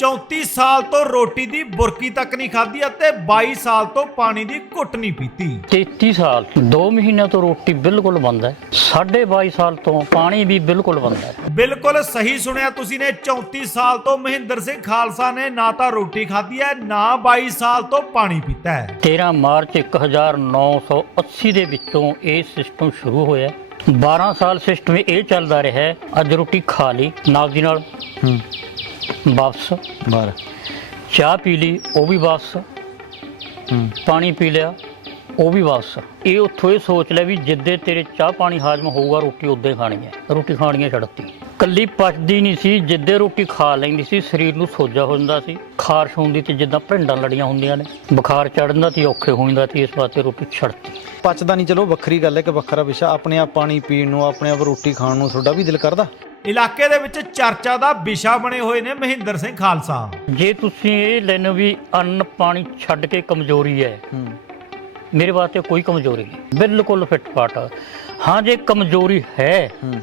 34 ਸਾਲ ਤੋਂ ਰੋਟੀ ਦੀ ਬੁਰਕੀ ਤੱਕ ਨਹੀਂ ਖਾਧੀ ਅਤੇ 22 ਸਾਲ ਤੋਂ ਪਾਣੀ ਦੀ ਘੁੱਟ ਨਹੀਂ ਪੀਤੀ। 33 ਸਾਲ 2 ਮਹੀਨਿਆਂ ਤੋਂ ਰੋਟੀ ਬਿਲਕੁਲ ਬੰਦ ਹੈ। 22.5 ਸਾਲ ਤੋਂ ਪਾਣੀ ਵੀ ਬਿਲਕੁਲ ਬੰਦ ਹੈ। ਬਿਲਕੁਲ ਸਹੀ ਸੁਣਿਆ ਤੁਸੀਂ ਨੇ 34 ਸਾਲ ਤੋਂ ਮਹਿੰਦਰ ਸਿੰਘ ਖਾਲਸਾ ਨੇ ਨਾ ਤਾਂ ਰੋਟੀ ਖਾਧੀ ਹੈ ਨਾ 22 ਸਾਲ ਤੋਂ ਪਾਣੀ ਪੀਤਾ ਹੈ। 13 ਮਾਰਚ 1980 ਦੇ ਵਿੱਚੋਂ ਇਹ ਸਿਸਟਮ ਸ਼ੁਰੂ ਹੋਇਆ 12 ਸਾਲ ਸਿਸਟਮ ਇਹ ਚੱਲਦਾ ਰਿਹਾ ਹੈ। ਅੱਜ ਰੋਟੀ ਖਾ ਲਈ। ਨਾਲ ਦੀ ਨਾਲ ਹੂੰ। ਵਾਪਸ ਬਾਹਰ ਚਾਹ ਪੀ ਲਈ ਉਹ ਵੀ ਵਾਪਸ ਹੂੰ। ਪਾਣੀ ਪੀ ਲਿਆ ਉਹ ਵੀ ਵਾਪਸ ਇਹ ਉੱਥੋਂ ਇਹ ਸੋਚ ਲਿਆ ਵੀ ਜਿੱਦੇ ਤੇਰੇ ਚਾਹ ਪਾਣੀ ਹਾਜ਼ਮ ਹੋਊਗਾ ਰੋਟੀ ਉਦੋਂ ਖਾਣੀ ਹੈ। ਰੋਟੀ ਖਾਣੀਆਂ ਛੱਡਤੀ। ਕੱਲੀ ਪਚਦੀ ਨਹੀਂ ਸੀ ਜਿੱਦੇ ਰੋਟੀ ਖਾ ਲੈਂਦੀ ਸੀ ਸਰੀਰ ਨੂੰ ਸੋਜਾ ਹੋ ਜਾਂਦਾ ਸੀ। ਖਾਰਸ਼ ਹੁੰਦੀ ਤੇ ਜਿੱਦਾਂ ਭਿੰਡਾਂ ਲੜੀਆਂ ਹੁੰਦੀਆਂ ਨੇ। ਬੁਖਾਰ ਚੜ੍ਹਦਾ ਤੇ ਔਖੇ ਹੋ ਜਾਂਦਾ ਤੇ ਇਸ ਵਾਸਤੇ ਰੋਟੀ ਛੱਡਤੀ। ਪਚਦਾ ਨਹੀਂ ਚਲੋ ਵੱਖਰੀ ਗੱਲ ਹੈ ਕਿ ਵੱਖਰਾ ਵਿਸ਼ਾ। ਆਪਣੇ ਆਪ ਪਾਣੀ ਪੀਣ ਨੂੰ ਆਪਣੇ ਆਪ ਰੋਟੀ ਖਾਣ ਨੂੰ ਤੁਹਾਡਾ ਵੀ ਦਿਲ ਕਰਦਾ? ਇਲਾਕੇ ਦੇ ਵਿੱਚ ਚਰਚਾ ਦਾ ਵਿਸ਼ਾ ਬਣੇ ਹੋਏ ਨੇ ਮਹਿੰਦਰ ਸਿੰਘ ਖਾਲਸਾ। ਜੇ ਤੁਸੀਂ ਇਹ ਲੈਣੋ ਵੀ ਅੰਨ ਪਾਣੀ ਛੱਡ ਕੇ ਕਮਜ਼ੋਰੀ ਹੈ ਹੂੰ। ਮੇਰੇ ਵਾਸਤੇ ਕੋਈ ਕਮਜ਼ੋਰੀ ਨਹੀਂ। ਬਿਲਕੁਲ ਫਿੱਟ ਫਾਟ ਹਾਂ ਜੇ ਕਮਜ਼ੋਰੀ ਹੈ ਹੂੰ।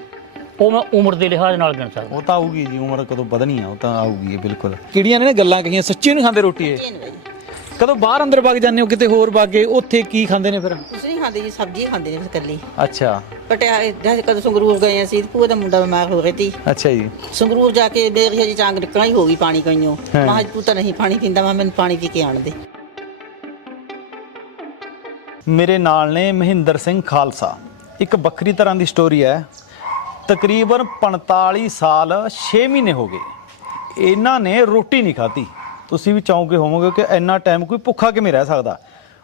ਉਹ ਮੈਂ ਉਮਰ ਦੇ ਲਿਹਾਜ਼ ਨਾਲ ਗਿਣ ਸਕਦਾ। ਉਹ ਤਾਂ ਆਊਗੀ ਜੀ ਉਮਰ ਕਦੋਂ ਵਧਣੀ ਆ ਉਹ ਤਾਂ ਆਊਗੀ ਬਿਲਕੁਲ। ਕਿਹੜੀਆਂ ਨੇ ਗੱਲਾਂ ਕਹੀਆਂ ਸੱਚੀ ਨਹੀਂ ਖਾਂਦੇ ਰੋਟੀ ਇਹ? ਕਦੋਂ ਬਾਹਰ ਅੰਦਰ ਵਗ ਜਾਂਦੇ ਹੋ ਕਿਤੇ ਹੋਰ ਵਗ ਗਏ ਉੱਥੇ ਕੀ ਖਾਂਦੇ ਨੇ ਫਿਰ? ਕੁਛ ਨਹੀਂ ਖਾਂਦੇ ਜੀ ਸਬਜ਼ੀ ਖਾਂਦੇ ਨੇ ਬਸ ਇਕੱਲੀ ਅੱਛਾ। ਪਟਿਆਲੇ ਜਦ ਕਦੋਂ ਸੰਗਰੂਰ ਗਏ ਅਸੀਂ ਭੂਆ ਦਾ ਮੁੰਡਾ ਬਿਮਾਰ ਹੋ ਗਿਆ ਸੀ। ਅੱਛਾ ਜੀ। ਸੰਗਰੂਰ ਜਾ ਕੇ ਮੇਰੀ ਹਜੀ ਚਾਂਗ ਨਿਕਲਣਾ ਹੀ ਹੋ ਗਈ ਪਾਣੀ ਕਈਓ। ਹਾਂ। ਮਾਂ ਤੂੰ ਤਾਂ ਨਹੀਂ ਪਾਣੀ ਪੀਂਦਾ ਮੈਂ ਮੈਨੂੰ ਪਾਣੀ ਪੀ ਕੇ ਆਣ ਦੇ। ਮੇਰੇ ਨਾਲ ਨੇ ਮਹਿੰਦਰ ਸਿੰਘ ਖਾਲਸਾ। ਇੱਕ ਵੱਖਰੀ ਤਰ੍ਹਾਂ ਦੀ ਸਟੋਰੀ ਹੈ। ਤਕਰੀਬਨ 45 ਸਾਲ 6 ਮਹੀਨੇ ਹੋ ਗਏ। ਇਹਨਾਂ ਨੇ ਰੋਟੀ ਨਹੀਂ ਖਾਧੀ। ਤੁਸੀਂ ਵੀ ਚਾਹੋਗੇ ਹੋਵੋਗੇ ਕਿ ਇੰਨਾ ਟਾਈਮ ਕੋਈ ਭੁੱਖਾ ਕਿਵੇਂ ਰਹਿ ਸਕਦਾ?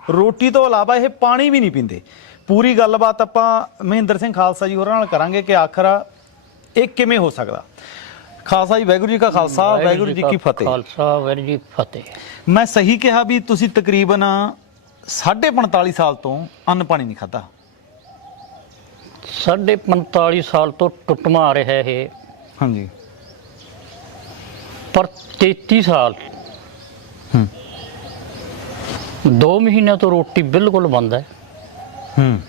ਰੋਟੀ ਤੋਂ ਇਲਾਵਾ ਇਹ ਪਾਣੀ ਵੀ ਨਹੀਂ ਪੀਂਦੇ। ਪੂਰੀ ਗੱਲਬਾਤ ਆਪਾਂ ਮਹਿੰਦਰ ਸਿੰਘ ਖਾਲਸਾ ਜੀ ਹੋਰਾਂ ਨਾਲ ਕਰਾਂਗੇ ਕਿ ਆਖਰ ਇਹ ਕਿਵੇਂ ਹੋ ਸਕਦਾ? ਖਾਲਸਾ ਜੀ ਵਾਹਿਗੁਰੂ ਜੀ ਕਾ ਖਾਲਸਾ ਵਾਹਿਗੁਰੂ ਜੀ ਕੀ ਫਤਿਹ। ਖਾਲਸਾ ਵਾਹਿਗੁਰੂ ਜੀ ਫਤਿਹ। ਮੈਂ ਸਹੀ ਕਿਹਾ ਵੀ ਤੁਸੀਂ ਤਕਰੀਬਨ 45 ਸਾਲ ਤੋਂ ਅੰਨ ਪਾਣੀ ਨਹੀਂ ਖਾਧਾ। ਸਾਢੇ 45 ਸਾਲ ਤੋਂ ਟੁੱਟਮਾ ਰਿਹਾ ਇਹ। ਹਾਂਜੀ। ਪਰ 33 ਸਾਲ ਹੂੰ। 2 ਮਹੀਨਿਆਂ ਤੋਂ ਰੋਟੀ ਬਿਲਕੁਲ ਬੰਦ ਹੈ। ਹੂੰ।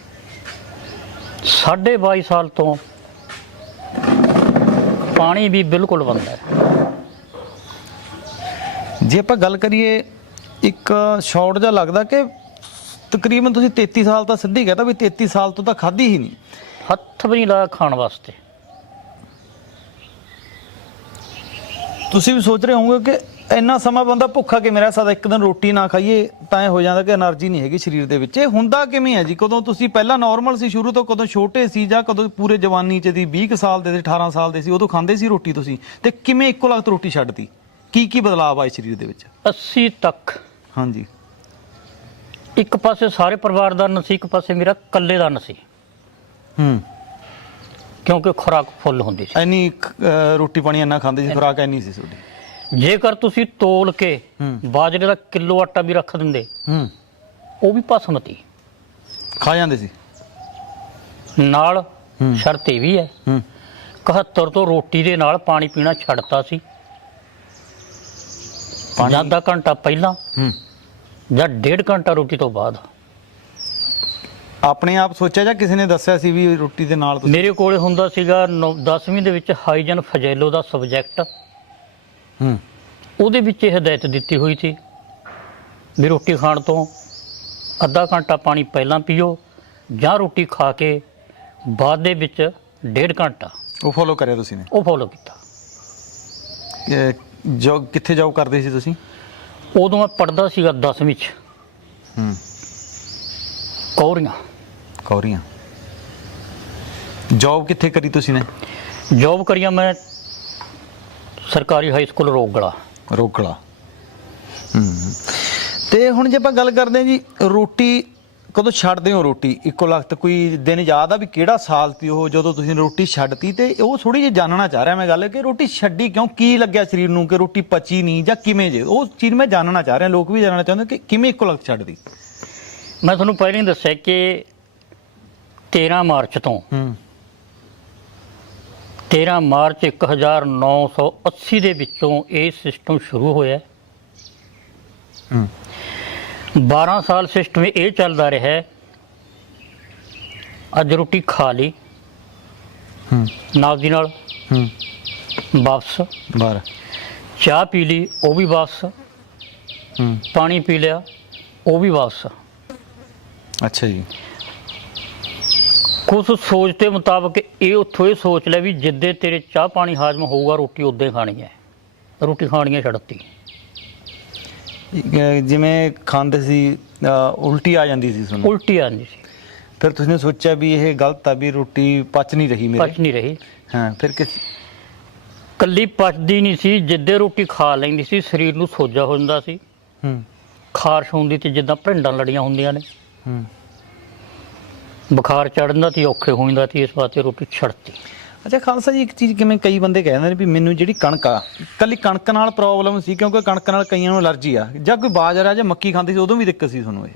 ਸਾਢੇ 22 ਸਾਲ ਤੋਂ ਪਾਣੀ ਵੀ ਬਿਲਕੁਲ ਬੰਦ ਹੈ। ਜੇ ਆਪਾਂ ਗੱਲ ਕਰੀਏ ਇੱਕ ਸ਼ਾਰਟ ਜਿਹਾ ਲੱਗਦਾ ਕਿ ਤਕਰੀਬਨ ਤੁਸੀਂ 33 ਸਾਲ ਤਾਂ ਸਿੱਧੀ ਕਹਤਾ ਵੀ 33 ਸਾਲ ਤੋਂ ਤਾਂ ਖਾਧੀ ਹੀ ਨਹੀਂ। ਹੱਥ ਵੀ ਨਹੀਂ ਲਾਇਆ ਖਾਣ ਵਾਸਤੇ। ਤੁਸੀਂ ਵੀ ਸੋਚ ਰਹੇ ਹੋਵੋਗੇ ਕਿ ਇੰਨਾ ਸਮਾਂ ਬੰਦਾ ਭੁੱਖਾ ਕਿਵੇਂ ਰਹਿ ਸਕਦਾ? ਇੱਕ ਦਿਨ ਰੋਟੀ ਨਾ ਖਾਈਏ ਤਾਂ ਇਹ ਹੋ ਜਾਂਦਾ ਕਿ એનર્ਜੀ ਨਹੀਂ ਹੈਗੀ ਸਰੀਰ ਦੇ ਵਿੱਚ। ਇਹ ਹੁੰਦਾ ਕਿਵੇਂ ਹੈ ਜੀ? ਕਦੋਂ ਤੁਸੀਂ ਪਹਿਲਾਂ ਨਾਰਮਲ ਸੀ ਸ਼ੁਰੂ ਤੋਂ ਕਦੋਂ ਛੋਟੇ ਸੀ ਜਾਂ ਕਦੋਂ ਪੂਰੇ ਜਵਾਨੀ ਚ ਦੀ 20 ਸਾਲ ਦੇ ਸੀ 18 ਸਾਲ ਦੇ ਸੀ ਉਦੋਂ ਖਾਂਦੇ ਸੀ ਰੋਟੀ ਤੁਸੀਂ? ਤੇ ਕਿਵੇਂ ਇੱਕੋ ਲਗਤ ਰੋਟੀ ਛੱਡਦੀ ਕੀ ਕੀ ਬਦਲਾਅ ਆਏ ਸਰੀਰ ਦੇ ਵਿੱਚ? 80 ਤੱਕ। ਹਾਂਜੀ। ਇੱਕ ਪਾਸੇ ਸਾਰੇ ਪਰਿਵਾਰ ਦਾ ਨਸੀ ਇੱਕ ਪਾਸੇ ਮੇਰਾ ਇਕੱਲੇ ਦਾ ਨਸੀ ਹੂੰ। ਕਿਉਂਕਿ ਖੁਰਾਕ ਫੁੱਲ ਹੁੰਦੀ ਸੀ। ਐਨੀ ਰੋਟੀ ਪਾਣੀ ਇੰਨਾ ਖਾਂਦੇ ਸੀ ਖੁਰਾਕ ਐਨੀ ਸੀ ਤੁਹਾਡੀ? ਜੇਕਰ ਤੁਸੀਂ ਤੋਲ ਕੇ ਹੂੰ। ਬਾਜਰੇ ਦਾ ਕਿਲੋ ਆਟਾ ਵੀ ਰੱਖ ਦਿੰਦੇ ਹੂੰ। ਉਹ ਵੀ ਬਸਮਤੀ। ਖਾ ਜਾਂਦੇ ਸੀ। ਨਾਲ ਹੂੰ। ਸ਼ਰਤ ਇਹ ਵੀ ਹੈ। ਹੂੰ। 71 ਤੋਂ ਰੋਟੀ ਦੇ ਨਾਲ ਪਾਣੀ ਪੀਣਾ ਛੱਡਤਾ ਸੀ। ਪਾਣੀ- ਅੱਧਾ ਘੰਟਾ ਪਹਿਲਾਂ ਹੂੰ। ਜਾਂ ਡੇਢ ਘੰਟਾ ਰੋਟੀ ਤੋਂ ਬਾਅਦ। ਆਪਣੇ ਆਪ ਸੋਚਿਆ ਜਾਂ ਕਿਸੇ ਨੇ ਦੱਸਿਆ ਸੀ ਵੀ ਰੋਟੀ ਦੇ ਨਾਲ ਤੁਸੀਂ? ਮੇਰੇ ਕੋਲੇ ਹੁੰਦਾ ਸੀਗਾ 10ਵੀਂ ਦੇ ਵਿੱਚ ਹਾਈਜਨ ਫਜੈਲੋ ਦਾ ਸਬਜੈਕਟ। ਹੂੰ। ਉਹਦੇ ਵਿੱਚ ਇਹ ਹਦਾਇਤ ਦਿੱਤੀ ਹੋਈ ਸੀ ਵੀ ਰੋਟੀ ਖਾਣ ਤੋਂ ਅੱਧਾ ਘੰਟਾ ਪਾਣੀ ਪਹਿਲਾਂ ਪੀਓ ਜਾਂ ਰੋਟੀ ਖਾ ਕੇ ਬਾਅਦ ਦੇ ਵਿੱਚ ਡੇਢ ਘੰਟਾ ਉਹ ਫੋਲੋ ਕਰਿਆ ਤੁਸੀਂ ਨੇ? ਉਹ ਫੋਲੋ ਕੀਤਾ। ਜੋ ਕਿੱਥੇ ਜੌਬ ਕਰਦੇ ਸੀ ਤੁਸੀਂ? ਉਦੋਂ ਮੈਂ ਪੜਦਾ ਸੀਗਾ 10ਵੀਂ ਚ। ਹੂੰ। ਕੌਰੀਆਂ। ਕੌਰੀਆਂ। ਜੌਬ ਕਿੱਥੇ ਕਰੀ ਤੁਸੀਂ ਨੇ? ਜੌਬ ਕਰੀਆਂ ਮੈਂ ਸਰਕਾਰੀ ਹਾਈ ਸਕੂਲ ਰੋਗੜਾ ਰੋਕੜਾ ਹੂੰ ਤੇ ਹੁਣ ਜੇ ਆਪਾਂ ਗੱਲ ਕਰਦੇ ਹਾਂ ਜੀ ਰੋਟੀ ਕਦੋਂ ਛੱਡਦੇ ਹੋ ਰੋਟੀ? ਇੱਕੋ ਲਖਤ ਕੋਈ ਦਿਨ ਯਾਦ ਆ ਵੀ ਕਿਹੜਾ ਸਾਲ ਸੀ ਉਹ ਜਦੋਂ ਤੁਸੀਂ ਰੋਟੀ ਛੱਡਤੀ? ਤੇ ਉਹ ਥੋੜੀ ਜਿਹੀ ਜਾਣਨਾ ਚਾਹ ਰਿਹਾ ਮੈਂ ਗੱਲ ਕਿ ਰੋਟੀ ਛੱਡੀ ਕਿਉਂ? ਕੀ ਲੱਗਿਆ ਸਰੀਰ ਨੂੰ ਕਿ ਰੋਟੀ ਪਚੀ ਨਹੀਂ ਜਾਂ ਕਿਵੇਂ ਜੇ? ਉਹ ਚੀਜ਼ ਮੈਂ ਜਾਣਨਾ ਚਾਹ ਰਿਹਾ ਲੋਕ ਵੀ ਜਾਣਨਾ ਚਾਹੁੰਦੇ ਕਿ ਕਿਵੇਂ ਇੱਕੋ ਲਖਤ ਛੱਡਦੀ? ਮੈਂ ਤੁਹਾਨੂੰ ਪਹਿਲਾਂ ਹੀ ਦੱਸਿਆ ਕਿ 13 ਮਾਰਚ ਤੋਂ ਹੂੰ। 13 ਮਾਰਚ 1980 ਦੇ ਵਿੱਚੋਂ ਇਹ ਸਿਸਟਮ ਸ਼ੁਰੂ ਹੋਇਆ ਹੂੰ। 12 ਸਾਲ ਸਿਸਟਮ ਇਹ ਚੱਲਦਾ ਰਿਹਾ ਹੈ। ਅੱਜ ਰੋਟੀ ਖਾ ਲਈ। ਹੂੰ। ਨਾਲ ਦੀ ਨਾਲ ਹੂੰ। ਵਾਪਸ। ਬਾਹਰ। ਚਾਹ ਪੀ ਲਈ ਉਹ ਵੀ ਵਾਪਸ। ਹੂੰ। ਪਾਣੀ ਪੀ ਲਿਆ ਉਹ ਵੀ ਵਾਪਸ। ਅੱਛਾ ਜੀ। ਕੁਛ ਸੋਚ ਦੇ ਮੁਤਾਬਕ ਇਹ ਉੱਥੋਂ ਇਹ ਸੋਚ ਲਿਆ ਵੀ ਜਿੱਦੇ ਤੇਰੇ ਚਾਹ ਪਾਣੀ ਹਾਜ਼ਮ ਹੋਊਗਾ ਰੋਟੀ ਉਦੋਂ ਖਾਣੀ ਹੈ। ਰੋਟੀ ਖਾਣੀ ਹੈ ਛੱਡਤੀ ਜਿਵੇਂ ਖਾਂਦੇ ਸੀ ਅਹ ਉਲਟੀ ਆ ਜਾਂਦੀ ਸੀ ਤੁਹਾਨੂੰ ਉਲਟੀ ਆਉਂਦੀ ਸੀ। ਫਿਰ ਤੁਸੀਂ ਸੋਚਿਆ ਵੀ ਇਹ ਗਲਤ ਆ ਵੀ ਰੋਟੀ ਪਚ ਨਹੀਂ ਰਹੀ ਪਚ ਮੇਰੇ ਨਹੀਂ ਰਹੀ। ਹਾਂ ਫਿਰ ਕਿਸ ਕੱਲੀ ਪਚਦੀ ਨਹੀਂ ਸੀ ਜਿੱਦੇ ਰੋਟੀ ਖਾ ਲੈਂਦੀ ਸੀ ਸਰੀਰ ਨੂੰ ਸੋਜਾ ਹੋ ਜਾਂਦਾ ਸੀ। ਹੂੰ। ਖਾਰਸ਼ ਹੁੰਦੀ ਤੇ ਜਿੱਦਾਂ ਭਿੰਡਾਂ ਲੜੀਆਂ ਹੁੰਦੀਆਂ ਨੇ। ਹੂੰ। ਬੁਖਾਰ ਚੜ੍ਹਦਾ ਤੇ ਔਖੇ ਹੋ ਜਾਂਦਾ ਸੀ ਇਸ ਵਾਸਤੇ ਰੋਟੀ ਛੱਡਤੀ। ਅੱਛਾ ਖਾਲਸਾ ਜੀ ਇੱਕ ਚੀਜ਼ ਕਿਵੇਂ ਕਈ ਬੰਦੇ ਕਹਿੰਦੇ ਨੇ ਵੀ ਮੈਨੂੰ ਜਿਹੜੀ ਕਣਕ ਆ ਕੱਲੀ ਕਣਕ ਨਾਲ ਪ੍ਰੋਬਲਮ ਸੀ ਕਿਉਂਕਿ ਕਣਕ ਨਾਲ ਕਈਆਂ ਨੂੰ ਅਲਰਜੀ ਆ। ਜਾਂ ਕੋਈ ਬਾਜਰਾ ਜਾਂ ਮੱਕੀ ਖਾਂਦੇ ਸੀ ਉਦੋਂ ਵੀ ਦਿੱਕਤ ਸੀ ਤੁਹਾਨੂੰ ਇਹ?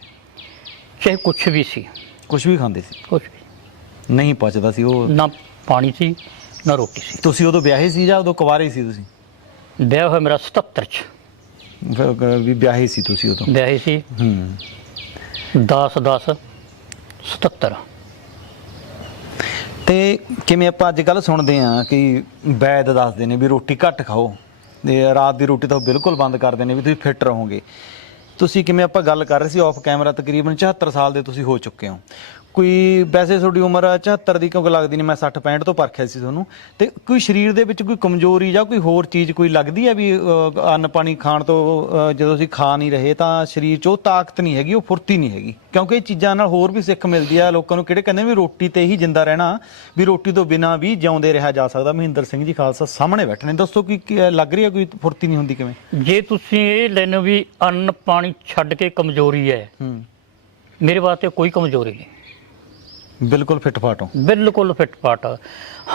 ਚਾਹੇ ਕੁਛ ਵੀ ਸੀ। ਕੁਝ ਵੀ ਖਾਂਦੇ ਸੀ? ਕੁਛ ਵੀ। ਨਹੀਂ ਪਚਦਾ ਸੀ ਉਹ? ਨਾ ਪਾਣੀ ਸੀ ਨਾ ਰੋਟੀ ਸੀ। ਤੁਸੀਂ ਉਦੋਂ ਵਿਆਹੇ ਸੀ ਜਾਂ ਉਦੋਂ ਕੁਵਾਰੇ ਸੀ ਤੁਸੀਂ? ਵਿਆਹ ਹੋਇਆ ਮੇਰਾ 77 ਚ। ਫਿਰ, ਵੀ ਵਿਆਹੇ ਸੀ ਤੁਸੀਂ ਉਦੋਂ? ਵਿਆਹੇ ਸੀ। ਹੂੰ। 10 10 77 ਤੇ ਕਿਵੇਂ ਆਪਾਂ ਅੱਜ ਕੱਲ ਸੁਣਦੇ ਆ ਕਿ ਵੈਦ ਦੱਸਦੇ ਨੇ ਵੀ ਰੋਟੀ ਘੱਟ ਖਾਓ ਤੇ ਰਾਤ ਦੀ ਰੋਟੀ ਤਾਂ ਉਹ ਬਿਲਕੁਲ ਬੰਦ ਕਰਦੇ ਨੇ ਵੀ ਤੁਸੀਂ ਫਿੱਟ ਰਹੋਗੇ। ਤੁਸੀਂ ਕਿਵੇਂ ਆਪਾਂ ਗੱਲ ਕਰ ਰਹੇ ਸੀ ਆਫ ਕੈਮਰਾ ਤਕਰੀਬਨ 74 ਸਾਲ ਦੇ ਤੁਸੀਂ ਹੋ ਚੁੱਕੇ ਹੋ। ਕੋਈ ਵੈਸੇ ਤੁਹਾਡੀ ਉਮਰ 74 ਦੀ ਕਿਉਂਕਿ ਲੱਗਦੀ ਨਹੀਂ, ਮੈਂ 60 65 ਤੋਂ ਪਰਖਿਆ ਸੀ ਤੁਹਾਨੂੰ। ਤੇ ਕੋਈ ਸਰੀਰ ਦੇ ਵਿੱਚ ਕੋਈ ਕਮਜ਼ੋਰੀ ਜਾਂ ਕੋਈ ਹੋਰ ਚੀਜ਼ ਕੋਈ ਲੱਗਦੀ ਹੈ ਵੀ ਅੰਨ ਪਾਣੀ ਖਾਣ ਤੋਂ ਜਦੋਂ ਅਸੀਂ ਖਾ ਨਹੀਂ ਰਹੇ ਤਾਂ ਸਰੀਰ 'ਚ ਉਹ ਤਾਕਤ ਨਹੀਂ ਹੈਗੀ, ਉਹ ਫੁਰਤੀ ਨਹੀਂ ਹੈਗੀ? ਕਿਉਂਕਿ ਇਹ ਚੀਜ਼ਾਂ ਨਾਲ ਹੋਰ ਵੀ ਸਿੱਖ ਮਿਲਦੀ ਆ ਲੋਕਾਂ ਨੂੰ ਕਿਹੜੇ ਕਹਿੰਦੇ ਵੀ ਰੋਟੀ ਤੇ ਹੀ ਜਿੰਦਾ ਰਹਿਣਾ ਵੀ ਰੋਟੀ ਤੋਂ ਬਿਨਾ ਵੀ ਜਿਉਂਦੇ ਰਿਹਾ ਜਾ ਸਕਦਾ। ਮਹਿੰਦਰ ਸਿੰਘ ਜੀ ਖਾਲਸਾ ਸਾਹਮਣੇ ਬੈਠੇ ਨੇ। ਦੱਸੋ ਕੀ ਕੀ ਲੱਗ ਰਹੀ ਹੈ ਕੋਈ ਫੁਰਤੀ ਨਹੀਂ ਹੁੰਦੀ ਕਿਵੇਂ? ਜੇ ਤੁਸੀਂ ਇਹ ਲੈਨੋ ਵੀ ਅੰਨ ਪਾਣੀ ਛੱਡ ਕੇ ਕਮਜ਼ੋਰੀ ਹੈ ਹੂੰ। ਮੇਰੇ ਵਾਸਤੇ ਕੋਈ ਕਮਜ਼ੋਰੀ ਨਹੀਂ। ਬਿਲਕੁਲ ਫਿੱਟ ਫਾਟ ਹੋ। ਬਿਲਕੁਲ ਫਿੱਟ ਫਾਟ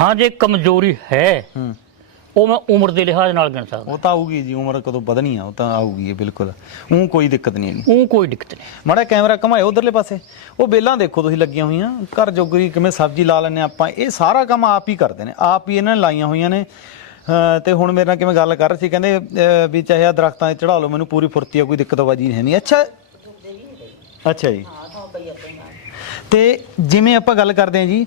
ਹਾਂ ਜੇ ਕਮਜ਼ੋਰੀ ਹੈ ਹੂੰ। ਉਹ ਮੈਂ ਉਮਰ ਦੇ ਲਿਹਾਜ਼ ਨਾਲ ਗਿਣ ਸਕਦਾ। ਉਹ ਤਾਂ ਆਊਗੀ ਜੀ ਉਮਰ ਕਦੋਂ ਵਧਣੀ ਆ ਉਹ ਤਾਂ ਆਊਗੀ ਇਹ ਬਿਲਕੁਲ। ਉਹ ਕੋਈ ਦਿੱਕਤ ਨਹੀਂ ਹੈਗੀ। ਉਹ ਕੋਈ ਦਿੱਕਤ ਨਹੀਂ। ਮਾੜਾ ਕੈਮਰਾ ਘਮਾਇਓ ਉਧਰਲੇ ਪਾਸੇ। ਉਹ ਬੇਲਾਂ ਦੇਖੋ ਤੁਸੀਂ ਲੱਗੀਆਂ ਹੋਈਆਂ ਘਰ ਜੋਗਰੀ ਕਿਵੇਂ ਸਬਜ਼ੀ ਲਾ ਲੈਂਦੇ ਆਪਾਂ। ਇਹ ਸਾਰਾ ਕੰਮ ਆਪ ਹੀ ਕਰਦੇ ਨੇ ਆਪ ਹੀ ਇਹਨਾਂ ਨੇ ਲਾਈਆਂ ਹੋਈਆਂ ਨੇ। ਅਹ ਤੇ ਹੁਣ ਮੇਰੇ ਨਾਲ ਕਿਵੇਂ ਗੱਲ ਕਰ ਰਹੇ ਸੀ ਕਹਿੰਦੇ ਅਹ ਵੀ ਚਾਹੇ ਆ ਦਰਖਤਾਂ 'ਤੇ ਚੜਾ ਲਓ ਮੈਨੂੰ ਪੂਰੀ ਫੁਰਤੀ ਆ ਕੋਈ ਦਿੱਕਤਬਾਜੀ ਹੈ ਨਹੀਂ ਅੱਛਾ। ਅੱਛਾ ਜੀ। ਤੇ ਜਿਵੇਂ ਆਪਾਂ ਗੱਲ ਕਰਦੇ ਹਾਂ ਜੀ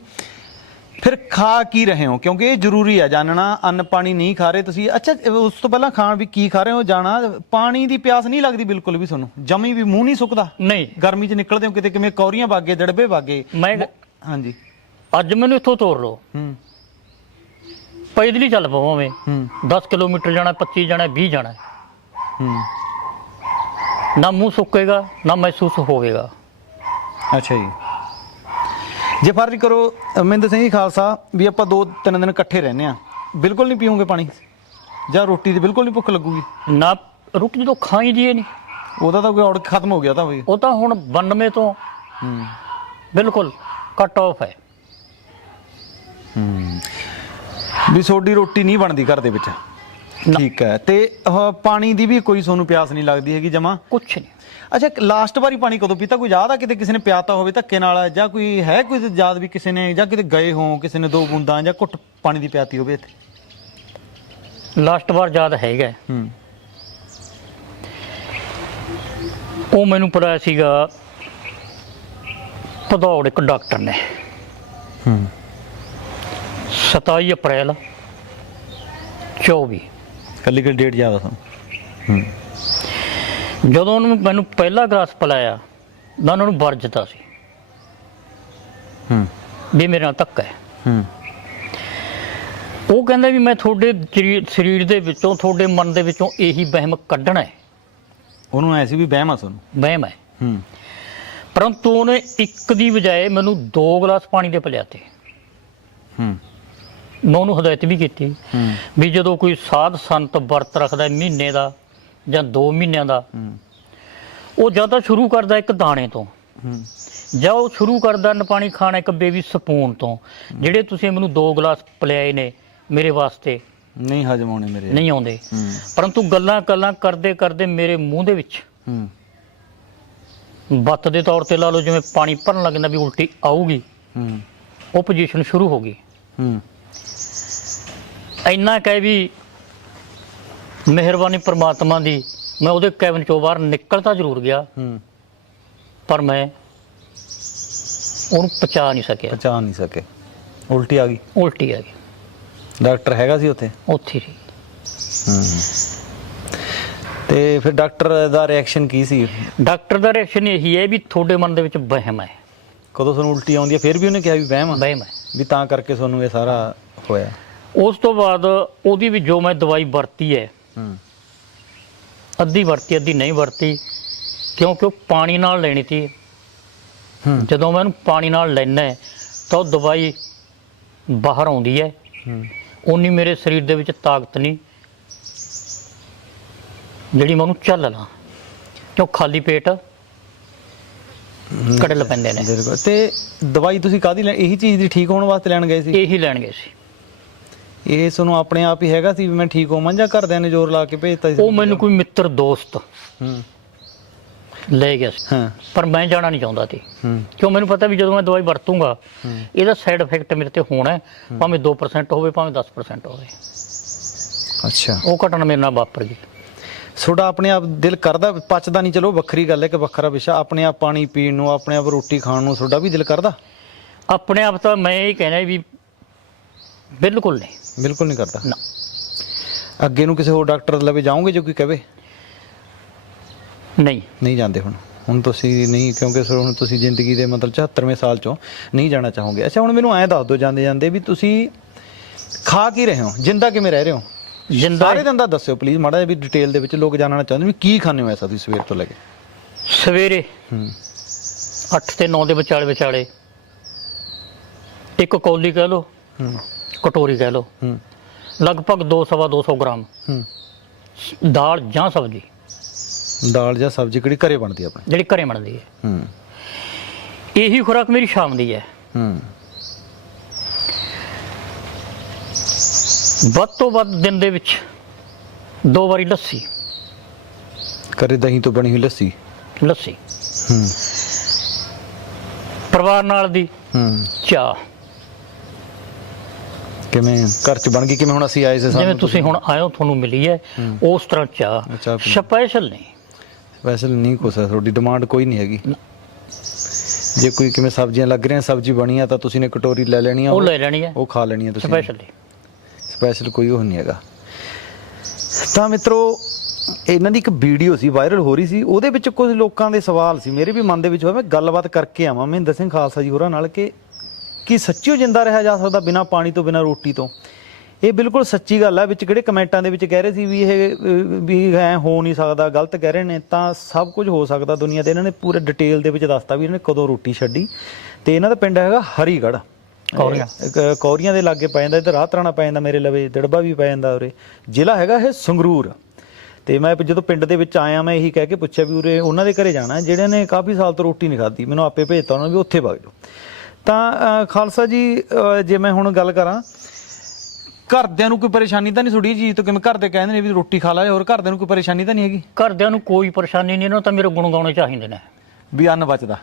ਫਿਰ ਖਾ ਕੀ ਰਹੇ ਹੋ? ਕਿਉਂਕਿ ਇਹ ਜ਼ਰੂਰੀ ਆ ਜਾਣਨਾ ਅੰਨ ਪਾਣੀ ਨਹੀਂ ਖਾ ਰਹੇ ਤੁਸੀਂ। ਅੱਛਾ ਉਸ ਤੋਂ ਪਹਿਲਾਂ ਖਾਣ ਵੀ ਕੀ ਖਾ ਰਹੇ ਹੋ? ਜਾਣਾ ਪਾਣੀ ਦੀ ਪਿਆਸ ਨਹੀਂ ਲੱਗਦੀ ਬਿਲਕੁਲ ਵੀ ਤੁਹਾਨੂੰ? ਜਮੀ ਵੀ ਮੂੰਹ ਨਹੀਂ ਸੁੱਕਦਾ? ਨਹੀਂ। ਗਰਮੀ 'ਚ ਨਿਕਲਦੇ ਹੋ ਕਿਤੇ ਕਿਵੇਂ ਕੌਰੀਆਂ ਵਾਗੇ ਦੜਬੇ ਵਾਗੇ? ਮੈਂ ਹਾਂਜੀ। ਅੱਜ ਮੈਨੂੰ ਇੱਥੋਂ ਤੋਰ ਲਓ। ਹੂੰ। ਪੈਦਲ ਹੀ ਚੱਲ ਪਵਾਂਵੇਂ ਹੂੰ। 10 ਕਿਲੋਮੀਟਰ ਜਾਣਾ 25 ਜਾਣਾ 20 ਜਾਣਾ। ਹੂੰ। ਨਾ ਮੂੰਹ ਸੁੱਕੇਗਾ ਨਾ ਮਹਿਸੂਸ ਹੋਵੇਗਾ। ਅੱਛਾ ਜੀ। ਜੇ ਫਰਜ਼ ਕਰੋ ਮਹਿੰਦਰ ਸਿੰਘ ਜੀ ਖਾਲਸਾ ਵੀ ਆਪਾਂ ਦੋ ਤਿੰਨ ਦਿਨ ਇਕੱਠੇ ਰਹਿੰਦੇ ਆ ਬਿਲਕੁਲ ਨਹੀਂ ਪੀਓਗੇ ਪਾਣੀ? ਜਾਂ ਰੋਟੀ ਦੀ ਬਿਲਕੁਲ ਨਹੀਂ ਭੁੱਖ ਲੱਗੂਗੀ? ਨਾ ਰੋਟੀ ਜਦੋਂ ਖਾਈ ਦੀਏ ਨਹੀਂ। ਉਹਦਾ ਤਾਂ ਕੋਈ ਔੜ ਖਤਮ ਹੋ ਗਿਆ ਤਾਂ ਬਈ। ਉਹ ਤਾਂ ਹੁਣ 92 ਤੋਂ ਹੂੰ। ਬਿਲਕੁਲ ਕੱਟ ਆਫ ਹੈ। ਵੀ ਸੋਡੀ ਰੋਟੀ ਨਹੀਂ ਬਣਦੀ ਘਰ ਦੇ ਵਿੱਚ। ਠੀਕ ਹੈ। ਤੇ ਆਹ ਪਾਣੀ ਦੀ ਵੀ ਕੋਈ ਤੁਹਾਨੂੰ ਪਿਆਸ ਨਹੀਂ ਲੱਗਦੀ ਹੈਗੀ ਜਮਾ? ਕੁਛ ਨਹੀਂ। ਅੱਛਾ ਲਾਸਟ ਵਾਰੀ ਪਾਣੀ ਕਦੋਂ ਪੀਤਾ? ਕੋਈ ਯਾਦ ਆ ਕਿਤੇ ਕਿਸੇ ਨੇ ਪਿਆਤਾ ਹੋਵੇ ਧੱਕੇ ਨਾਲ? ਜਾਂ ਕੋਈ ਹੈ ਕੋਈ ਯਾਦ ਵੀ ਕਿਸੇ ਨੇ? ਜਾਂ ਕਿਤੇ ਗਏ ਹੋ ਕਿਸੇ ਨੇ ਦੋ ਬੂੰਦਾਂ ਜਾਂ ਘੁੱਟ ਪਾਣੀ ਦੀ ਪਿਆਤੀ ਹੋਵੇ ਇੱਥੇ? ਲਾਸਟ ਵਾਰ ਯਾਦ ਹੈਗਾ। ਹੂੰ। ਉਹ ਮੈਨੂੰ ਪੜਾਇਆ ਸੀਗਾ ਭਦੌੜ ਇੱਕ ਡਾਕਟਰ ਨੇ। ਹੂੰ। 27 ਅਪ੍ਰੈਲ 24 ਕੱਲੀ ਕੱਲੀ ਡੇਟ ਯਾਦ ਆ ਜਦੋਂ ਉਹਨੂੰ ਮੈਨੂੰ ਪਹਿਲਾ ਗਲਾਸ ਪਿਲਾਇਆ ਮੈਂ ਉਹਨਾਂ ਨੂੰ ਵਰਜਦਾ ਸੀ। ਹੂੰ। ਵੀ ਮੇਰੇ ਨਾਲ ਧੱਕਾ ਹੈ। ਹੂੰ। ਉਹ ਕਹਿੰਦਾ ਵੀ ਮੈਂ ਤੁਹਾਡੇ ਸਰੀ- ਸਰੀਰ ਦੇ ਵਿੱਚੋਂ ਤੁਹਾਡੇ ਮਨ ਦੇ ਵਿੱਚੋਂ ਇਹੀ ਵਹਿਮ ਕੱਢਣਾ ਹੈ। ਉਹਨੂੰ ਐ ਸੀ ਵੀ ਵਹਿਮ ਆ ਤੁਹਾਨੂੰ? ਵਹਿਮ ਹੈ। ਹੂੰ। ਪਰੰਤੂ ਉਹਨੇ ਇੱਕ ਦੀ ਬਜਾਏ ਮੈਨੂੰ ਦੋ ਗਲਾਸ ਪਾਣੀ ਦੇ ਪਿਲਾਤੇ। ਹੂੰ। ਮੈਂ ਉਹਨੂੰ ਹਦਾਇਤ ਵੀ ਕੀਤੀ ਵੀ ਜਦੋਂ ਕੋਈ ਸਾਧ ਸੰਤ ਵਰਤ ਰੱਖਦਾ ਮਹੀਨੇ ਦਾ ਜਾਂ 2 ਮਹੀਨਿਆਂ ਦਾ ਉਹ ਜਾਂ ਤਾਂ ਸ਼ੁਰੂ ਕਰਦਾ ਇੱਕ ਦਾਣੇ ਤੋਂ ਜਾਂ ਉਹ ਸ਼ੁਰੂ ਕਰਦਾ ਨ ਪਾਣੀ ਖਾਣਾ ਇੱਕ ਬੇਬੀ ਸਪੂਨ ਤੋਂ ਜਿਹੜੇ ਤੁਸੀਂ ਮੈਨੂੰ ਦੋ ਗਲਾਸ ਪਿਲਾਏ ਨੇ ਮੇਰੇ ਵਾਸਤੇ ਨਹੀਂ ਹਜਮ ਮੇਰੇ। ਨਹੀਂ ਆਉਂਦੇ। ਪਰੰਤੂ ਗੱਲਾਂ ਗੱਲਾਂ ਕਰਦੇ ਕਰਦੇ ਮੇਰੇ ਮੂੰਹ ਦੇ ਵਿੱਚ ਬੱਤ ਦੇ ਤੌਰ ਤੇ ਲਾ ਲਓ ਜਿਵੇਂ ਪਾਣੀ ਭਰਨ ਲੱਗਦਾ ਵੀ ਉਲਟੀ ਆਊਗੀ ਉਹ ਪੋਜੀਸ਼ਨ ਸ਼ੁਰੂ ਹੋ ਗਈ। ਹੂੰ। ਇੰਨਾ ਕਹਿ ਵੀ ਮਿਹਰਬਾਨੀ ਪ੍ਰਮਾਤਮਾ ਦੀ ਮੈਂ ਉਹਦੇ ਕੈਬਨ ਚੋਂ ਬਾਹਰ ਨਿਕਲ ਤਾਂ ਜ਼ਰੂਰ ਗਿਆ। ਹੂੰ। ਪਰ ਮੈਂ ਉਹਨੂੰ ਪਚਾ ਨਹੀਂ ਸਕਿਆ। ਪਛਾਣ ਨਹੀਂ ਸਕੇ। ਉਲਟੀ ਆ ਗਈ? ਉਲਟੀ ਆ ਗਈ। ਡਾਕਟਰ ਹੈਗਾ ਸੀ ਉੱਥੇ? ਉੱਥੇ ਹੀ ਹੂੰ। ਤੇ ਫਿਰ ਡਾਕਟਰ ਦਾ ਰਿਐਕਸ਼ਨ ਕੀ ਸੀ? ਡਾਕਟਰ ਦਾ ਰਿਐਕਸ਼ਨ ਇਹੀ ਹੈ ਵੀ ਤੁਹਾਡੇ ਮਨ ਦੇ ਵਿੱਚ ਵਹਿਮ ਹੈ। ਕਦੋਂ ਤੁਹਾਨੂੰ ਉਲਟੀ ਆਉਂਦੀ ਹੈ ਫਿਰ ਵੀ ਉਹਨੇ ਕਿਹਾ ਵੀ ਵਹਿਮ ਆ? ਵਹਿਮ ਹੈ। ਵੀ ਤਾਂ ਕਰਕੇ ਤੁਹਾਨੂੰ ਇਹ ਸਾਰਾ ਹੋਇਆ। ਉਸ ਤੋਂ ਬਾਅਦ ਉਹਦੀ ਵੀ ਜੋ ਮੈਂ ਦਵਾਈ ਵਰਤੀ ਹੈ ਹੂੰ। ਅੱਧੀ ਵਰਤੀ ਅੱਧੀ ਨਹੀਂ ਵਰਤੀ ਕਿਉਂਕਿ ਉਹ ਪਾਣੀ ਨਾਲ ਲੈਣੀ ਸੀ। ਹੂੰ। ਜਦੋਂ ਮੈਂ ਉਹਨੂੰ ਪਾਣੀ ਨਾਲ ਲੈਣਾ ਤਾਂ ਉਹ ਦਵਾਈ ਬਾਹਰ ਆਉਂਦੀ ਹੈ। ਹੂੰ। ਉਨੀ ਮੇਰੇ ਸਰੀਰ ਦੇ ਵਿੱਚ ਤਾਕਤ ਨਹੀਂ ਜਿਹੜੀ ਮੈਂ ਉਹਨੂੰ ਚੱਲ ਲਾਂ। ਕਿਉਂ ਖਾਲੀ ਪੇਟ ਕੜਲ ਪੈਂਦੇ ਨੇ। ਬਿਲਕੁਲ। ਤੇ ਦਵਾਈ ਤੁਸੀਂ ਕਾਦੀ ਲੈ ਇਹੀ ਚੀਜ਼ ਦੀ ਠੀਕ ਹੋਣ ਵਾਸਤੇ ਲੈਣ ਗਏ ਸੀ? ਇਹੀ ਲੈਣ ਗਏ ਸੀ। ਇਹ ਤੁਹਾਨੂੰ ਆਪਣੇ ਆਪ ਹੀ ਹੈਗਾ ਸੀ ਵੀ ਮੈਂ ਠੀਕ ਹੋਵਾਂ ਜਾਂ ਘਰਦਿਆਂ ਨੇ ਜ਼ੋਰ ਲਾ ਕੇ ਭੇਜਤਾ ਸੀ ਉਹ ਮੈਨੂੰ ਕੋਈ ਮਿੱਤਰ ਦੋਸਤ ਹੂੰ। ਲੈ ਗਿਆ ਸੀ। ਹਾਂ। ਪਰ ਮੈਂ ਜਾਣਾ ਨਹੀਂ ਚਾਹੁੰਦਾ ਸੀ। ਹੂੰ। ਕਿਉਂ ਮੈਨੂੰ ਪਤਾ ਵੀ ਜਦੋਂ ਮੈਂ ਦਵਾਈ ਵਰਤੂੰਗਾ। ਇਹਦਾ ਸਾਈਡ ਇਫੈਕਟ ਮੇਰੇ ਤੇ ਹੋਣਾ ਹੈ, ਭਾਵੇਂ 2% ਹੋਵੇ ਭਾਵੇਂ 10% ਹੋਵੇ। ਅੱਛਾ। ਉਹ ਘਟਨਾ ਮੇਰੇ ਨਾਲ ਵਾਪਰ ਗਈ। ਤੁਹਾਡਾ ਆਪਣੇ ਆਪ ਦਿਲ ਕਰਦਾ ਪਚਦਾ ਨਹੀਂ ਚਲੋ ਵੱਖਰੀ ਗੱਲ ਹੈ ਕਿ ਵੱਖਰਾ ਵਿਸ਼ਾ ਆਪਣੇ ਆਪ ਪਾਣੀ ਪੀਣ ਨੂੰ ਆਪਣੇ ਆਪ ਰੋਟੀ ਖਾਣ ਨੂੰ ਤੁਹਾਡਾ ਵੀ ਦਿਲ ਕਰਦਾ? ਆਪਣੇ ਆਪ ਤਾਂ ਮੈਂ ਇਹ ਕਹਿਣਾ ਵੀ ਬਿਲਕੁਲ ਨਹੀਂ। ਬਿਲਕੁਲ ਨਹੀਂ ਕਰਦਾ। ਨਾ। ਅੱਗੇ ਨੂੰ ਕਿਸੇ ਹੋਰ ਡਾਕਟਰ ਲਵੇ ਜਾਓਗੇ ਜੋ ਕੋਈ ਕਹੇ ਨਹੀਂ। ਨਹੀਂ ਜਾਂਦੇ ਹੁਣ। ਹੁਣ ਤੁਸੀਂ ਨਹੀਂ ਕਿਉਂਕਿ ਸਰ ਹੁਣ ਤੁਸੀਂ ਜ਼ਿੰਦਗੀ ਦੇ ਮਤਲਬ 74ਵੇਂ ਸਾਲ ਚੋਂ ਨਹੀਂ ਜਾਣਾ ਚਾਹੋਗੇ। ਅੱਛਾ ਹੁਣ ਮੈਨੂੰ ਐਂ ਦੱਸ ਦਿਓ ਜਾਂਦੇ ਜਾਂਦੇ ਵੀ ਤੁਸੀਂ ਖਾ ਕੀ ਰਹੇ ਹੋ? ਜਿੰਦਾ ਕਿਵੇਂ ਰਹਿ ਰਹੇ ਹੋ? ਜਿੰਦਾ ਸਾਰੇ ਦਿਨ ਦਾ ਦੱਸਿਓ ਪਲੀਜ਼ ਮਾੜਾ ਜਿਹਾ ਵੀ ਡਿਟੇਲ ਦੇ ਵਿੱਚ ਲੋਕ ਜਾਣਨਾ ਚਾਹੁੰਦੇ ਵੀ ਕੀ ਖਾਂਦੇ ਹੋ ਐਸਾ ਤੁਸੀਂ ਸਵੇਰ ਤੋਂ ਲੈ ਕੇ? ਸਵੇਰੇ ਹੂੰ। 8 ਤੇ 9 ਦੇ ਵਿਚਾਲੇ ਵਿਚਾਲੇ ਇੱਕ ਕੌਲੀ ਕਹਿ ਲਓ। ਹੂੰ। ਕਟੋਰੀ ਕਹਿ ਲਓ। ਹੂੰ। ਲਗਭਗ 2 ਸਵਾ 200 ਗ੍ਰਾਮ। ਹੂੰ। ਦਾਲ ਜਾਂ ਸਬਜ਼ੀ। ਦਾਲ ਜਾਂ ਸਬਜ਼ੀ ਕਿਹੜੀ ਘਰੇ ਬਣਦੀ ਆ ਆਪਣੇ? ਜਿਹੜੀ ਘਰੇ ਬਣਦੀ ਹੈ। ਹੂੰ। ਇਹੀ ਖੁਰਾਕ ਮੇਰੀ ਸ਼ਾਮ ਦੀ ਹੈ। ਹੂੰ। ਵੱਧ ਤੋਂ ਵੱਧ ਦਿਨ ਦੇ ਵਿੱਚ ਦੋ ਵਾਰੀ ਲੱਸੀ। ਘਰੇ ਦਹੀਂ ਤੋਂ ਬਣੀ ਹੋਈ ਲੱਸੀ? ਲੱਸੀ। ਹੂੰ। ਪਰਿਵਾਰ ਨਾਲ ਦੀ ਹੂੰ। ਚਾਹ। ਕਿਵੇਂ ਘਰ ਚ ਬਣ ਗਈ? ਕਿਵੇਂ ਹੁਣ ਅਸੀਂ ਆਏ ਸੀ ਜਿਵੇਂ ਤੁਸੀਂ ਹੁਣ ਹੋ ਤੁਹਾਨੂੰ ਮਿਲੀ ਹੈ। ਉਸ ਤਰ੍ਹਾਂ ਚਾਹ। ਸਪੈਸ਼ਲ ਨਹੀਂ। ਵੈਸੇ ਨਹੀਂ ਕੁਛ ਹੈ ਤੁਹਾਡੀ ਡਿਮਾਂਡ ਕੋਈ ਨਹੀਂ ਹੈਗੀ। ਜੇ ਕੋਈ ਕਿਵੇਂ ਸਬਜ਼ੀਆਂ ਲੱਗ ਰਹੀਆਂ ਸਬਜ਼ੀ ਬਣੀ ਆ ਤਾਂ ਤੁਸੀਂ ਨੇ ਕਟੋਰੀ ਲੈ ਲੈਣੀ ਆ ਉਹ ਲੈ ਲੈਣੀ ਹੈ। ਉਹ ਖਾ ਲੈਣੀ ਆ ਤੁਸੀਂ ਸਪੈਸ਼ਲ ਸਪੈਸ਼ਲ ਕੋਈ ਉਹ ਨਹੀਂ ਹੈਗਾ। ਤਾਂ ਮਿੱਤਰੋ ਇਹਨਾਂ ਦੀ ਇੱਕ ਵੀਡੀਓ ਸੀ ਵਾਇਰਲ ਹੋ ਰਹੀ ਸੀ। ਉਹਦੇ ਵਿੱਚ ਕੁਝ ਲੋਕਾਂ ਦੇ ਸਵਾਲ ਸੀ। ਮੇਰੇ ਵੀ ਮਨ ਦੇ ਵਿੱਚ ਹੋਇਆ ਮੈਂ ਗੱਲਬਾਤ ਕਰਕੇ ਆਵਾਂ। ਮਹਿੰਦਰ ਸਿੰਘ ਖਾਲਸਾ ਜੀ ਹੋਰਾਂ ਨਾਲ ਕਿ ਕੀ ਸੱਚੀਓ ਜਿੰਦਾ ਰਿਹਾ ਜਾ ਸਕਦਾ ਬਿਨਾ ਪਾਣੀ ਤੋਂ ਬਿਨਾ ਰੋਟੀ ਤੋਂ? ਇਹ ਬਿਲਕੁਲ ਸੱਚੀ ਗੱਲ ਹੈ ਵਿੱਚ ਕਿਹੜੇ ਕਮੈਂਟਾਂ ਦੇ ਵਿੱਚ ਕਹਿ ਰਹੇ ਸੀ ਵੀ ਇਹ ਵੀ ਐ ਹੋ ਨਹੀਂ ਸਕਦਾ ਗਲਤ ਕਹਿ ਰਹੇ ਨੇ ਤਾਂ ਸਭ ਕੁਝ ਹੋ ਸਕਦਾ ਦੁਨੀਆ ਤੇ। ਇਹਨਾਂ ਨੇ ਪੂਰੇ ਡਿਟੇਲ ਦੇ ਵਿੱਚ ਦੱਸਤਾ ਵੀ ਇਹਨਾਂ ਨੇ ਕਦੋਂ ਰੋਟੀ ਛੱਡੀ। ਤੇ ਇਹਨਾਂ ਦਾ ਪਿੰਡ ਹੈਗਾ ਹਰੀਗੜ੍ਹ। ਕੌਰੀਆਂ। ਇੱਕ ਕੌਰੀਆਂ ਦੇ ਲਾਗੇ ਪੈ ਜਾਂਦਾ ਇੱਧਰ ਰਾਤਰਾਣਾ ਪੈ ਜਾਂਦਾ ਮੇਰੇ ਲਵੇ ਦੜਬਾ ਵੀ ਪੈ ਜਾਂਦਾ ਉਰੇ। ਜ਼ਿਲ੍ਹਾ ਹੈਗਾ ਇਹ ਸੰਗਰੂਰ। ਤੇ ਮੈਂ ਜਦੋਂ ਪਿੰਡ ਦੇ ਵਿੱਚ ਆਇਆ ਮੈਂ ਇਹੀ ਕਹਿ ਕੇ ਪੁੱਛਿਆ ਵੀ ਉਰੇ ਉਹਨਾਂ ਦੇ ਘਰੇ ਜਾਣਾ ਜਿਹੜੇ ਨੇ ਕਾਫੀ ਸਾਲ ਤੋਂ ਰੋਟੀ ਨਹੀਂ ਖਾਧੀ। ਮੈਨੂੰ ਆਪੇ ਭੇਜਤਾ ਉਹਨਾਂ ਵੀ ਉੱਥੇ ਵਗ ਜਾਓ। ਤਾਂ ਖਾਲਸਾ ਜੀ ਜੇ ਮੈਂ ਹੁਣ ਗੱਲ ਕਰਾਂ ਘਰਦਿਆਂ ਨੂੰ ਕੋਈ ਪਰੇਸ਼ਾਨੀ ਤਾਂ ਨਹੀਂ ਥੋੜੀ ਜੀ? ਤੋਂ ਕਿਵੇਂ ਘਰ ਦੇ ਕਹਿੰਦੇ ਨੇ ਵੀ ਰੋਟੀ ਖਾ ਲੈ ਹੋਰ ਘਰਦਿਆਂ ਨੂੰ ਕੋਈ ਪਰੇਸ਼ਾਨੀ ਤਾਂ ਨਹੀਂ ਹੈਗੀ? ਘਰਦਿਆਂ ਨੂੰ ਕੋਈ ਪਰੇਸ਼ਾਨੀ ਨਹੀਂ ਇਹਨਾਂ ਨੂੰ ਤਾਂ ਮੇਰੇ ਗੁਣ ਗਾਉਣੇ ਚਾਹੀਦੇ ਨੇ। ਵੀ ਅੰਨ ਬਚਦਾ।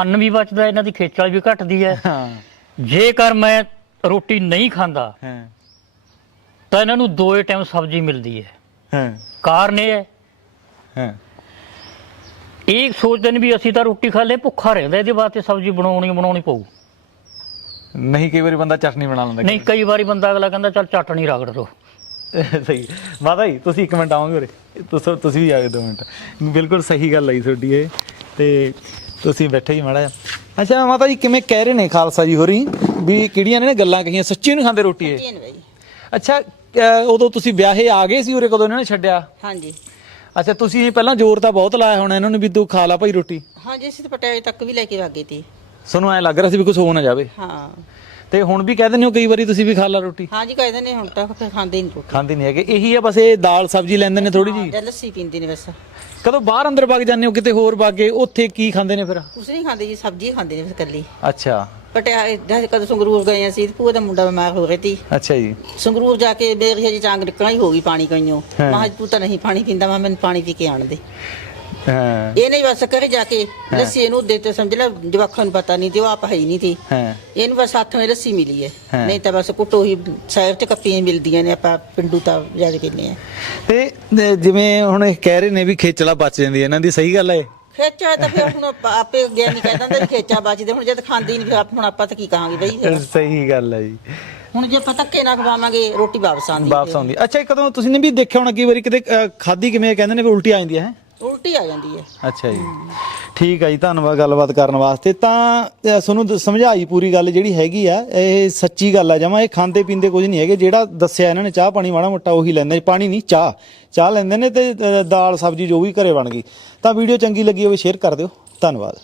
ਅੰਨ ਵੀ ਬਚਦਾ ਇਹਨਾਂ ਦੀ ਖੇਚਲ ਵੀ ਘਟਦੀ ਹੈ। ਹਾਂ। ਜੇਕਰ ਮੈਂ ਰੋਟੀ ਨਹੀਂ ਖਾਂਦਾ ਹਾਂ। ਤਾਂ ਇਹਨਾਂ ਨੂੰ ਦੋਏ ਟਾਈਮ ਸਬਜ਼ੀ ਮਿਲਦੀ ਹੈ। ਹਾਂ। ਕਾਰਨ ਇਹ ਹੈ ਹਾਂ। ਇਹ ਸੋਚਦੇ ਨੇ ਵੀ ਅਸੀਂ ਤਾਂ ਰੋਟੀ ਖਾ ਲਏ ਭੁੱਖਾ ਰਹਿੰਦਾ ਇਹਦੇ ਵਾਸਤੇ ਸਬਜ਼ੀ ਬਣਾਉਣੀ ਬਣਾਉਣੀ ਪਊ। ਨਹੀਂ ਕਈ ਵਾਰੀ ਬੰਦਾ ਚਟਨੀ ਬਣਾ ਲੈਂਦਾ ਨਹੀਂ ਕਈ ਵਾਰੀ ਬੰਦਾ ਅਗਲਾ ਕਹਿੰਦਾ ਚੱਲ ਚਟਣੀ ਰਗੜ ਦੋ। ਸਹੀ। ਮਾਤਾ ਜੀ ਤੁਸੀਂ ਇੱਕ ਮਿੰਟ ਆਓਗੇ ਉਰੇ? ਤੁਸੀਂ ਤੁਸੀਂ ਵੀ ਆਏ ਦੋ ਮਿੰਟ। ਬਿਲਕੁਲ ਸਹੀ ਗੱਲ ਆਈ ਤੁਹਾਡੀ ਇਹ। ਤੇ ਤੁਸੀਂ ਬੈਠੇ ਹੀ ਮਾੜਾ ਅੱਛਾ ਮਾਤਾ ਜੀ ਕਿਵੇਂ ਕਹਿ ਰਹੇ ਨੇ ਖਾਲਸਾ ਜੀ ਹੋਰੀ? ਵੀ ਕਿਹੜੀਆਂ ਨੇ ਗੱਲਾਂ ਕਹੀਆਂ ਸੱਚੀ ਨਹੀਂ ਖਾਂਦੇ ਰੋਟੀ ਇਹ? ਅੱਛਾ ਉਦੋਂ ਤੁਸੀਂ ਵਿਆਹੇ ਆ ਗਏ ਸੀ ਉਰੇ ਕਦੋਂ ਇਹਨਾਂ ਨੇ ਛੱਡਿਆ? ਹਾਂਜੀ। ਅੱਛਾ ਤੁਸੀਂ ਪਹਿਲਾਂ ਜ਼ੋਰ ਤਾਂ ਬਹੁਤ ਲਾਇਆ ਹੋਣਾ ਇਹਨਾਂ ਨੂੰ ਵੀ ਤੂੰ ਖਾ ਲਾ ਭਾਈ ਰੋਟੀ। ਹਾਂਜੀ ਅਸੀਂ ਤਾਂ ਪਟਿਆਲੇ ਤੱਕ ਵੀ ਲੈ ਕੇ ਵਾਗੇ ਤੀ ਤੁਹਾਨੂੰ ਐ ਲੱਗ ਰਿਹਾ ਸੀ ਵੀ ਕੁਝ ਹੋ ਨਾ ਜਾਵੇ। ਹਾਂ। ਤੇ ਹੁਣ ਵੀ ਕਹਿ ਦਿੰਦੇ ਹੋ ਕਈ ਵਾਰੀ ਤੁਸੀਂ ਵੀ ਖਾ ਲਾ ਰੋਟੀ? ਹਾਂਜੀ ਕਹਿੰਦੇ ਨੇ ਹੁਣ ਤਾਂ ਫਿਰ ਖਾਂਦੇ ਨਹੀਂ ਰੋਟੀ। ਖਾਂਦੇ ਨਹੀਂ ਹੈਗੇ। ਇਹੀ ਆ ਬਸ ਇਹ ਦਾਲ ਸਬਜ਼ੀ ਲੈਂਦੇ ਨੇ ਥੋੜੀ ਜੀ ਜਾਂ ਲੱਸੀ ਪੀਂਦੇ ਨੇ ਬਸ। ਕਦੋਂ ਬਾਹਰ ਅੰਦਰ ਵਗ ਜਾਂਦੇ ਹੋ ਕਿਤੇ ਹੋਰ ਵਗ ਗਏ ਉੱਥੇ ਕੀ ਖਾਂਦੇ ਨੇ ਫਿਰ? ਕੁਛ ਨਹੀਂ ਖਾਂਦੇ ਜੀ ਸਬਜ਼ੀ ਖਾਂਦੇ ਨੇ ਬਸ ਕੱਲੀ ਅੱਛਾ। ਪਟਿਆਲੇ ਜਦ ਕਦੋਂ ਸੰਗਰੂਰ ਗਏ ਅਸੀਂ ਭੂਆ ਦਾ ਮੁੰਡਾ ਬਿਮਾਰ ਹੋ ਗਿਆ ਤੀ। ਅੱਛਾ ਜੀ। ਸੰਗਰੂਰ ਜਾ ਕੇ ਮੇਰੀ ਹਜੀ ਚਾਂਗ ਨਿਕਲਣਾ ਹੀ ਹੋ ਗਈ ਪਾਣੀ ਕਈਓ। ਹਾਂ। ਮਾਂ ਤੂੰ ਤਾਂ ਨਹੀਂ ਪਾਣੀ ਪੀਂਦਾ ਮੈਂ ਮੈਨੂੰ ਪਾਣੀ ਪੀ ਕੇ ਆਣ ਦੇ। ਹਾਂ। ਇਹ ਨਹੀਂ ਬਸ ਕਰੇ ਜਾ ਕੇ ਲੱਸੀ ਇਹਨੂੰ ਦੇ ਤੇ ਸਮਝ ਲੈ ਜਵਾਖਾਂ ਨੂੰ ਪਤਾ ਨਹੀਂ ਤੇ ਉਹ ਆਪ ਹੈ ਹੀ ਨਹੀਂ ਹਾਂ। ਇਹਨੂੰ ਬਸ ਹੱਥ ਵਿੱਚ ਲੱਸੀ ਮਿਲੀ ਹੈ। ਹਾਂ। ਨਹੀਂ ਤਾਂ ਬਸ ਕੁੱਟੋ ਹੀ ਸਾਈਡ ਤੇ ਕੱਪੀਆਂ ਮਿਲਦੀਆਂ ਨੇ ਆਪਾਂ ਪਿੰਡੂ ਤਾਂ ਜ਼ਿਆਦਾ ਕਿੰਨੇ ਆ। ਤੇ ਅਹ, ਜਿਵੇਂ ਹੁਣ ਇਹ ਕਹਿ ਰਹੇ ਨੇ ਵੀ ਖੇਚਲਾ ਬਚ ਜਾਂਦੀ ਹੈ ਇਹਨਾਂ ਦੀ ਸਹੀ ਗੱਲ ਹੈ? ਇਹ? ਖੇਚਾ ਤਾਂ ਫਿਰ ਹੁਣ ਆਪ- ਆਪੇ ਗਿਆਨੀ ਕਹਿ ਦਿੰਦਾ ਵੀ ਖੇਚਾ ਬਚਦੇ ਹੁਣ ਜਦ ਖਾਂਦੀ ਨਹੀਂ ਫਿਰ ਆਪ- ਹੁਣ ਆਪਾਂ ਤਾਂ ਕੀ ਕਹਾਂਗੇ ਬਈ ਫਿਰ। ਸਹੀ ਗੱਲ ਹੈ ਜੀ। ਹੁਣ ਜੇ ਆਪਾਂ ਧੱਕੇ ਨਾ ਖਵਾਵਾਂਗੇ ਰੋਟੀ ਵਾਪਸ ਆਉਂਦੀ ਵਾਪਸ ਆਉਂਦੀ। ਅੱਛਾ ਇਹ ਕਦੋਂ ਤੁਸੀਂ ਨੇ ਵੀ ਦੇਖਿਆ ਹੋਣਾ ਕਈ ਵਾਰੀ ਕਿਤੇ ਅ, ਖਾਧੀ ਕਿਵੇਂ ਕਹਿੰਦੇ ਨੇ ਵੀ ਉਲਟੀ ਆ ਜਾਂਦੀ ਹੈ ਉਲਟੀ ਆ ਜਾਂਦੀ ਹੈ। ਅੱਛਾ ਜੀ। ਠੀਕ ਹੈ ਜੀ ਧੰਨਵਾਦ ਗੱਲਬਾਤ ਕਰਨ ਵਾਸਤੇ। ਤਾਂ ਅ, ਤੁਹਾਨੂੰ ਦ- ਸਮਝਾਈ ਪੂਰੀ ਗੱਲ ਜਿਹੜੀ ਹੈਗੀ ਆ ਇਹ ਸੱਚੀ ਗੱਲ ਆ। ਜਮਾ ਇਹ ਖਾਂਦੇ ਪੀਂਦੇ ਕੁਝ ਨਹੀਂ ਹੈਗੇ। ਜਿਹੜਾ ਦੱਸਿਆ ਇਹਨਾਂ ਨੇ ਚਾਹ ਪਾਣੀ ਮਾੜਾ ਮੋਟਾ ਉਹੀ ਲੈਂਦੇ ਪਾਣੀ ਨਹੀਂ ਚਾਹ। ਚਾਹ ਲੈਂਦੇ ਨੇ ਤੇ ਅ, ਦਾਲ ਸਬਜ਼ੀ ਜੋ ਵੀ ਘਰੇ ਬਣ ਗਈ। ਤਾਂ ਵੀਡੀਓ ਚੰਗੀ ਲੱਗੀ ਹੋਵੇ ਸ਼ੇਅਰ ਕਰ ਦਿਓ। ਧੰਨਵਾਦ।